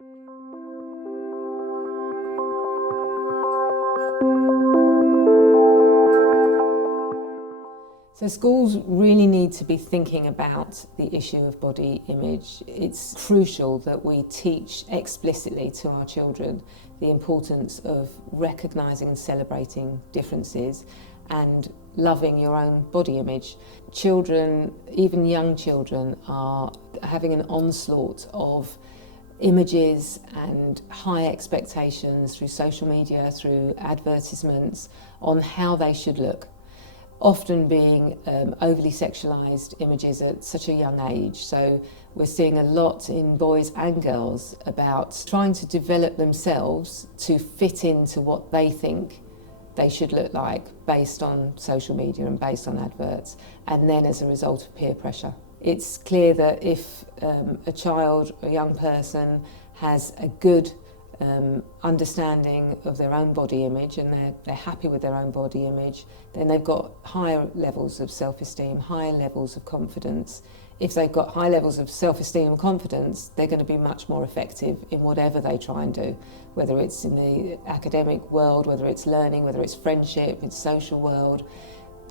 So schools really need to be thinking about the issue of body image. It's crucial that we teach explicitly to our children the importance of recognising and celebrating differences and loving your own body image. Children, even young children, are having an onslaught of images and high expectations through social media, through advertisements on how they should look. Often being overly sexualised images at such a young age. So we're seeing a lot in boys and girls about trying to develop themselves to fit into what they think they should look like based on social media and based on adverts, and then as a result of peer pressure. It's clear that if a child, a young person, has a good understanding of their own body image and they're happy with their own body image, then they've got higher levels of self-esteem, higher levels of confidence. If they've got high levels of self-esteem and confidence, they're going to be much more effective in whatever they try and do, whether it's in the academic world, whether it's learning, whether it's friendship, it's social world.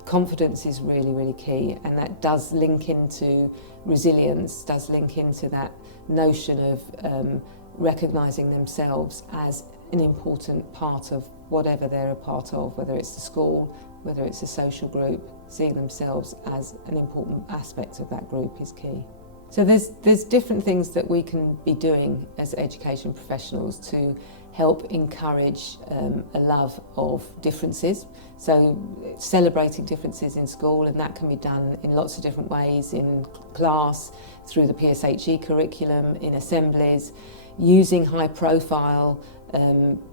Confidence is really, really key, and that does link into resilience, does link into that notion of recognising themselves as an important part of whatever they're a part of, whether it's the school, whether it's a social group. Seeing themselves as an important aspect of that group is key. So there's different things that we can be doing as education professionals to help encourage a love of differences. So celebrating differences in school, and that can be done in lots of different ways, in class, through the PSHE curriculum, in assemblies. Using high profile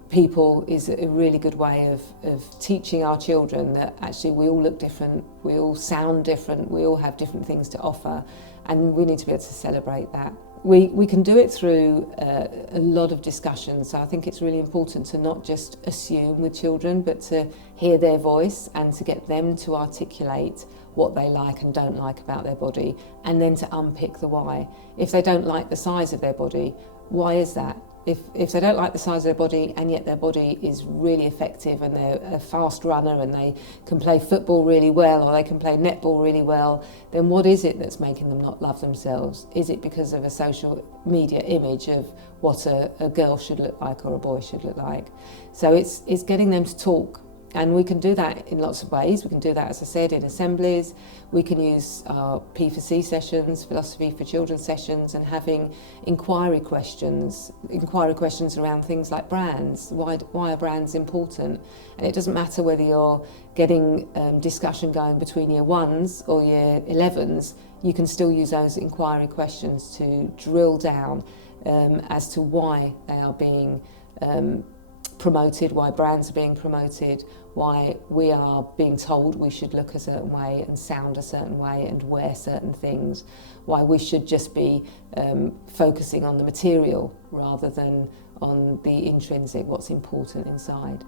people is a really good way of teaching our children that actually we all look different, we all sound different, we all have different things to offer, and we need to be able to celebrate that. We can do it through a lot of discussions, so I think it's really important to not just assume with children, but to hear their voice and to get them to articulate what they like and don't like about their body, and then to unpick the why. If they don't like the size of their body, why is that? If they don't like the size of their body and yet their body is really effective and they're a fast runner and they can play football really well or they can play netball really well, then what is it that's making them not love themselves? Is it because of a social media image of what a girl should look like or a boy should look like? So it's getting them to talk. And we can do that in lots of ways. We can do that, as I said, in assemblies. We can use our P4C sessions, Philosophy for Children sessions, and having inquiry questions around things like brands. Why are brands important? And it doesn't matter whether you're getting discussion going between year ones or year 11s, you can still use those inquiry questions to drill down as to why they are being promoted, why brands are being promoted, why we are being told we should look a certain way and sound a certain way and wear certain things, why we should just be focusing on the material rather than on the intrinsic, what's important inside.